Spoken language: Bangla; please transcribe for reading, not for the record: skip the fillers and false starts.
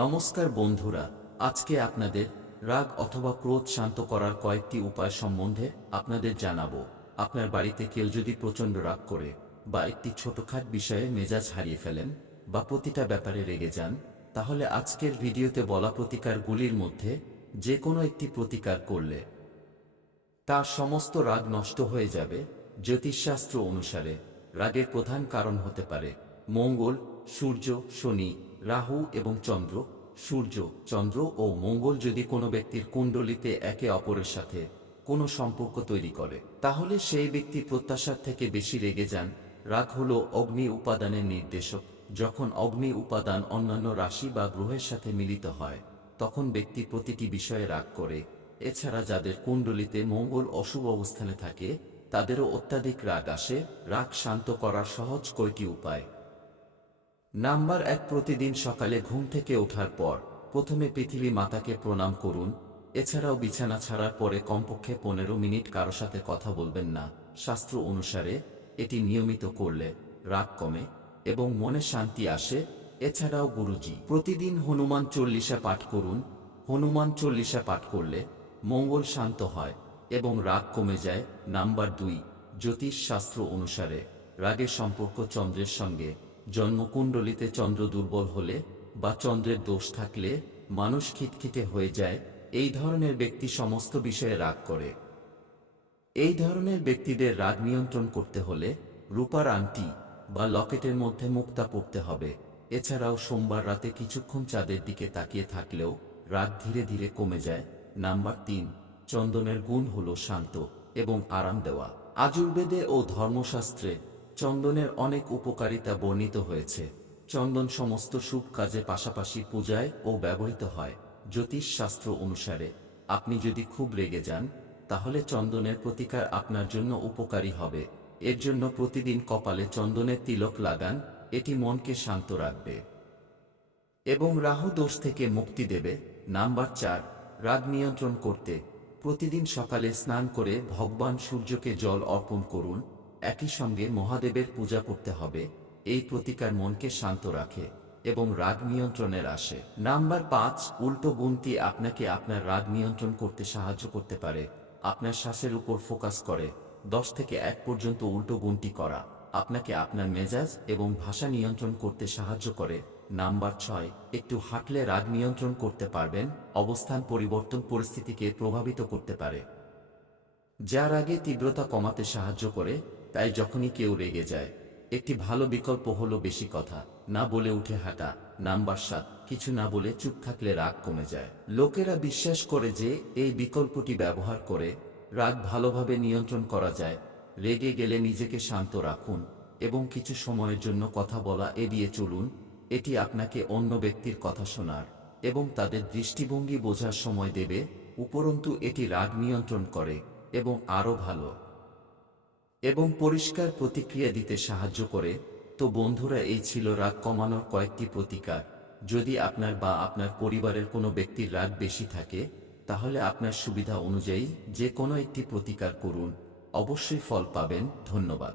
নমস্কার বন্ধুরা, আজকে আপনাদের রাগ অথবা ক্রোধ শান্ত করার কয়েকটি উপায় সম্বন্ধে আপনাদের জানাবো। আপনার বাড়িতে কেউ যদি প্রচণ্ড রাগ করে বা একটি ছোটখাট বিষয়ে মেজাজ হারিয়ে ফেলেন বা প্রতিটা ব্যাপারে রেগে যান, তাহলে আজকের ভিডিওতে বলা প্রতিকারগুলির মধ্যে যে কোনো একটি প্রতিকার করলে তার সমস্ত রাগ নষ্ট হয়ে যাবে। জ্যোতিষশাস্ত্র অনুসারে রাগের প্রধান কারণ হতে পারে মঙ্গল, সূর্য, শনি, রাহু এবং চন্দ্র। সূর্য, চন্দ্র ও মঙ্গল যদি কোনো ব্যক্তির কুণ্ডলিতে একে অপরের সাথে কোনো সম্পর্ক তৈরি করে, তাহলে সেই ব্যক্তি প্রত্যাশার থেকে বেশি রেগে যান। রাগ হল অগ্নি উপাদানের নির্দেশক। যখন অগ্নি উপাদান অন্যান্য রাশি বা গ্রহের সাথে মিলিত হয়, তখন ব্যক্তি প্রতিটি বিষয়ে রাগ করে। এছাড়া যাদের কুণ্ডলিতে মঙ্গল অশুভ অবস্থানে থাকে, তাদেরও অত্যাধিক রাগ আসে। রাগ শান্ত করার সহজ কয়টি উপায়। নাম্বার 1, প্রতিদিন সকালে ঘুম থেকে ওঠার পর প্রথমে পৃথিবী মাতাকে প্রণাম করুন। এছাড়াও বিছানা ছাড়ার পরে কমপক্ষে 15 মিনিট কারো সাথে কথা বলবেন না। শাস্ত্র অনুসারে এটি নিয়মিত করলে রাগ কমে এবং মনে শান্তি আসে। এছাড়াও গুরুজি, প্রতিদিন হনুমান চল্লিশা পাঠ করুন। হনুমান চল্লিশা পাঠ করলে মঙ্গল শান্ত হয় এবং রাগ কমে যায়। নাম্বার 2, জ্যোতিষ শাস্ত্র অনুসারে রাগের সম্পর্ক চন্দ্রের সঙ্গে। জন্মকুণ্ডলিতে চন্দ্র দুর্বল হলে বা চন্দ্রের দোষ থাকলে মানুষ খিটখিটে হয়ে যায়। এই ধরনের ব্যক্তি সমস্ত বিষয়ে রাগ করে। এই ধরনের ব্যক্তিদের রাগ নিয়ন্ত্রণ করতে হলে রূপার আংটি বা লকেটের মধ্যে মুক্তা পড়তে হবে। এছাড়াও সোমবার রাতে কিছুক্ষণ চাঁদের দিকে তাকিয়ে থাকলেও রাগ ধীরে ধীরে কমে যায়। নাম্বার 3, চন্দনের গুণ হল শান্ত এবং আরাম দেওয়া। আযুর্বেদে ও ধর্মশাস্ত্রে চন্দনের অনেক উপকারিতা বর্ণিত হয়েছে। চন্দন সমস্ত শুভ কাজে পাশাপাশি পূজায় ও ব্যবহৃত হয়। জ্যোতিষ শাস্ত্র অনুসারে আপনি যদি খুব রেগে যান, তাহলে চন্দনের প্রতিকার আপনার জন্য উপকারী হবে। এর জন্য প্রতিদিন কপালে চন্দনের তিলক লাগান। এটি মনকে শান্ত রাখবে এবং রাহু দোষ থেকে মুক্তি দেবে। নাম্বার 4, রাগ নিয়ন্ত্রণ করতে প্রতিদিন সকালে স্নান করে ভগবান সূর্যকে জল অর্পণ করুন। একই সঙ্গে মহাদেবের পূজা করতে হবে। এই প্রতিকার মনকে শান্ত রাখে এবং রাগ নিয়ন্ত্রণের আসে। নাম্বার 5, উল্টো গুণটি আপনাকে আপনার রাগ নিয়ন্ত্রণ করতে সাহায্য করতে পারে। আপনার শ্বাসের উপর ফোকাস করে 10 থেকে 1 পর্যন্ত উল্টো গুণটি করা আপনাকে আপনার মেজাজ এবং ভাষা নিয়ন্ত্রণ করতে সাহায্য করে। নাম্বার 6, একটু হাঁটলে রাগ নিয়ন্ত্রণ করতে পারবেন। অবস্থান পরিবর্তন পরিস্থিতিকে প্রভাবিত করতে পারে, যা রাগে তীব্রতা কমাতে সাহায্য করে। তাই যখনই কেউ রেগে যায়, একটি ভালো বিকল্প হলো বেশি কথা না বলে উঠে হাঁটা। নাম্বার 7, কিছু না বলে চুপ থাকলে রাগ কমে যায়। লোকেরা বিশ্বাস করে যে এই বিকল্পটি ব্যবহার করে রাগ ভালোভাবে নিয়ন্ত্রণ করা যায়। রেগে গেলে নিজেকে শান্ত রাখুন এবং কিছু সময়ের জন্য কথা বলা এড়িয়ে চলুন। এটি আপনাকে অন্য ব্যক্তির কথা শোনার এবং তাদের দৃষ্টিভঙ্গি বোঝার সময় দেবে। উপরন্তু এটি রাগ নিয়ন্ত্রণ করে এবং আরও ভালো এবং পরিষ্কার প্রতিক্রিয়া দিতে সাহায্য করে। তো বন্ধুরা, এই ছিল রাগ কমানোর কয়েকটি প্রতিকার। যদি আপনার বা আপনার পরিবারের কোনো ব্যক্তির রাগ বেশি থাকে, তাহলে আপনার সুবিধা অনুযায়ী যে কোনো একটি প্রতিকার করুন, অবশ্যই ফল পাবেন। ধন্যবাদ।